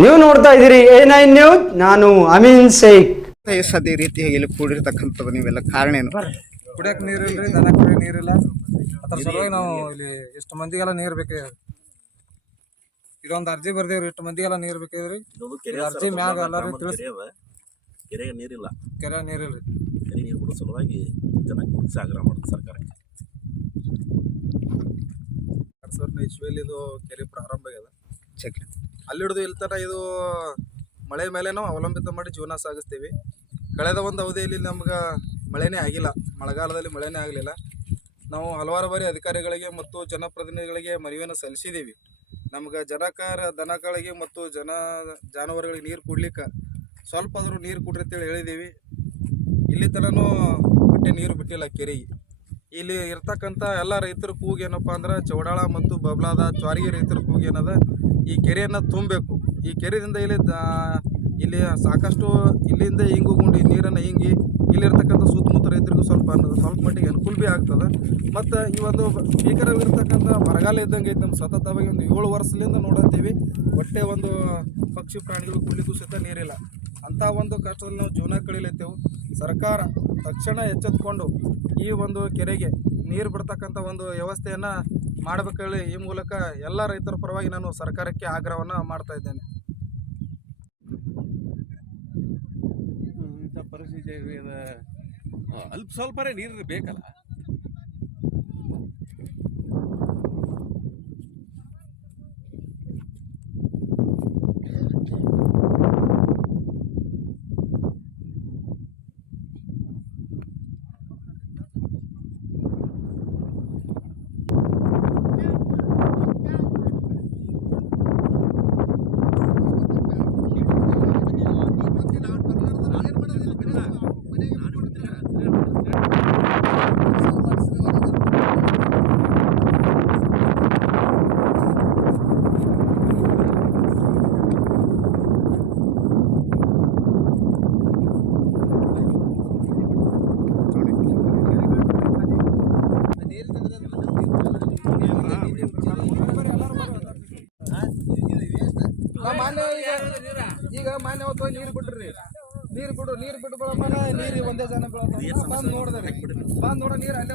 ನೀವು ನೋಡ್ತಾ ಇದ್ದೀರಿ ಎ ನೈನ್ ನ್ಯೂಸ್. ನಾನು ಅಮೀನ್ ಶೇಖ್. ಅದೇ ರೀತಿಯಾಗಿ ಇಲ್ಲಿ ಕೂಡಿರ್ತಕ್ಕಂಥದ್ದು ನೀವೆಲ್ಲ ಕಾರಣ ಏನು? ಕುಡಿಯಕ್ಕೆ ನೀರಿಲ್ಲ ನನಗೆ ನೀರಿಲ್ಲ ಅದ್ರ ಸಲುವಾಗಿ ನಾವು ಇಲ್ಲಿ ಎಷ್ಟು ಮಂದಿಗೆಲ್ಲ ನೀರು ಬೇಕೇ. ಇದೊಂದು ಅರ್ಜಿ ಬರ್ದೇವ್ರಿ ಇಷ್ಟು ಮಂದಿಗೆಲ್ಲ ನೀರು ಬೇಕಾದ್ರಿ ಅರ್ಜಿ ಮ್ಯಾಗ ಎಲ್ಲರೂ ತಿಳಿಸ್ ಕೆರೆಗೆ ನೀರಿಲ್ಲ ಕೆರೆ ನೀರಿಲ್ರಿ ಕೆರೆ ನೀರು ಬಿಡೋ ಸಲುವಾಗಿ ಚೆನ್ನಾಗಿ ಆಗ್ರಹ ಮಾಡೋದು ಸರ್ಕಾರಕ್ಕೆ. ಎರಡ್ ಸಾವಿರದ ಇಸ್ವಿಯಲ್ಲಿ ಇದು ಕೆರೆ ಪ್ರಾರಂಭ ಆಗ್ಯದ. ಚೆಕ್ ಅಲ್ಲಿ ಹಿಡಿದು ಇಲ್ಲಿ ತನಕ ಇದು ಮಳೆ ಮೇಲೆ ಅವಲಂಬಿತ ಮಾಡಿ ಜೀವನ ಸಾಗಿಸ್ತೀವಿ. ಕಳೆದ ಒಂದು ಅವಧಿಯಲ್ಲಿ ನಮ್ಗೆ ಮಳೆನೇ ಆಗಿಲ್ಲ. ಮಳೆಗಾಲದಲ್ಲಿ ಮಳೆನೇ ಆಗಲಿಲ್ಲ. ನಾವು ಹಲವಾರು ಬಾರಿ ಅಧಿಕಾರಿಗಳಿಗೆ ಮತ್ತು ಜನಪ್ರತಿನಿಧಿಗಳಿಗೆ ಮನವಿಯನ್ನು ಸಲ್ಲಿಸಿದ್ದೀವಿ ನಮ್ಗೆ ಜನಕಾರ ದನಗಳಿಗೆ ಮತ್ತು ಜನ ಜಾನುವಾರುಗಳಿಗೆ ನೀರು ಕುಡ್ಲಿಕ್ಕೆ ಸ್ವಲ್ಪ ಆದರೂ ನೀರು ಕೊಡ್ರಿ ಅಂತೇಳಿ ಹೇಳಿದ್ದೀವಿ ಇಲ್ಲಿ ತನೂ ಬಿಟ್ಟೆ ನೀರು ಬಿಟ್ಟಿಲ್ಲ ಕೆರೆಗೆ. ಇಲ್ಲಿ ಇರ್ತಕ್ಕಂಥ ಎಲ್ಲ ರೈತರ ಕೂಗು ಏನಪ್ಪ ಅಂದ್ರೆ ಚೌಡಾಳ ಮತ್ತು ಬಬ್ಲಾದ ಚ್ವಾರಿಗೆ ರೈತರ ಕೂಗು ಏನದ, ಈ ಕೆರೆಯನ್ನು ತುಂಬಬೇಕು. ಈ ಕೆರೆಯಿಂದ ಇಲ್ಲಿ ಇಲ್ಲಿ ಸಾಕಷ್ಟು ಇಲ್ಲಿಂದ ಹಿಂಗುಗೊಂಡು ಗುಂಡಿ, ನೀರನ್ನು ಹಿಂಗಿ ಇಲ್ಲಿರ್ತಕ್ಕಂಥ ಸುತ್ತಮುತ್ತ ರೈತರಿಗೂ ಸ್ವಲ್ಪ ಸ್ವಲ್ಪ ಮಟ್ಟಿಗೆ ಅನುಕೂಲ ಭೀ ಆಗ್ತದೆ. ಮತ್ತು ಈ ಒಂದು ಭೀಕರವಾಗಿರ್ತಕ್ಕಂಥ ಬರಗಾಲ ಇದ್ದಂಗೆ ಐತೆ ನಮ್ಮ ಸತತವಾಗಿ ಒಂದು ಏಳು ವರ್ಷದಿಂದ ನೋಡತ್ತೀವಿ. ಒಟ್ಟೆ ಒಂದು ಪಕ್ಷಿ ಪ್ರಾಣಿಗಳು ಕುಡ್ಲಿಕ್ಕೂ ಸಹಿತ ನೀರಿಲ್ಲ. ಅಂಥ ಒಂದು ಕಷ್ಟದಲ್ಲಿ ನಾವು ಜೀವನ ಕಳೀಲತ್ತೇವೆ. ಸರ್ಕಾರ ತಕ್ಷಣ ಎಚ್ಚೆತ್ಕೊಂಡು ಈ ಒಂದು ಕೆರೆಗೆ ನೀರು ಬಿಡ್ತಕ್ಕಂಥ ಒಂದು ವ್ಯವಸ್ಥೆಯನ್ನು ಮಾಡಬೇಕೇಳಿ ಈ ಮೂಲಕ ಎಲ್ಲ ರೈತರ ಪರವಾಗಿ ನಾನು ಸರ್ಕಾರಕ್ಕೆ ಆಗ್ರಹವನ್ನು ಮಾಡ್ತಾ ಇದ್ದೇನೆ. ಪರಿಸ್ಥಿತಿ ಅಲ್ಪ ಸ್ವಲ್ಪನೇ ನೀರು ಬೇಕಲ್ಲ? ಮಾನ್ಯ ಈಗ ಈಗ ಮಾನ್ಯ ಹೊತ್ತು ಹೋಗಿ ನೀರು ಬಿಡ್ರಿ ನೀರು ಬಿಡು ನೀರು ಬಿಟ್ಟು ಬಿಡಪ್ಪ ನೀರು ಒಂದೇ ಜನ ಬೀಳತ್ತ ಬಂದು ನೋಡಿದ್ರಿ ಬಂದು ನೋಡ ನೀರು ಅಲ್ಲೇ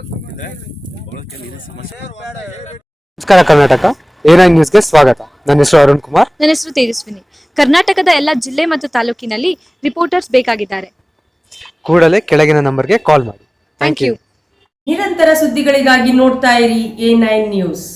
ನಮಸ್ಕಾರ ಕರ್ನಾಟಕ. ಎ ನೈನ್ ನ್ಯೂಸ್ಗೆ ಸ್ವಾಗತ. ನನ್ನ ಹೆಸರು ಅರುಣ್ ಕುಮಾರ್. ನನ್ನ ಹೆಸರು ತೇಜಸ್ವಿನಿ. ಕರ್ನಾಟಕದ ಎಲ್ಲ ಜಿಲ್ಲೆ ಮತ್ತು ತಾಲೂಕಿನಲ್ಲಿ ರಿಪೋರ್ಟರ್ಸ್ ಬೇಕಾಗಿದ್ದಾರೆ. ಕೂಡಲೇ ಕೆಳಗಿನ ನಂಬರ್ಗೆ ಕಾಲ್ ಮಾಡಿ. ಥ್ಯಾಂಕ್ ಯು ನಿರಂತರ ಸುದ್ದಿಗಳಿಗಾಗಿ ನೋಡ್ತಾ ಇರಿ ಎ ನೈನ್ ನ್ಯೂಸ್.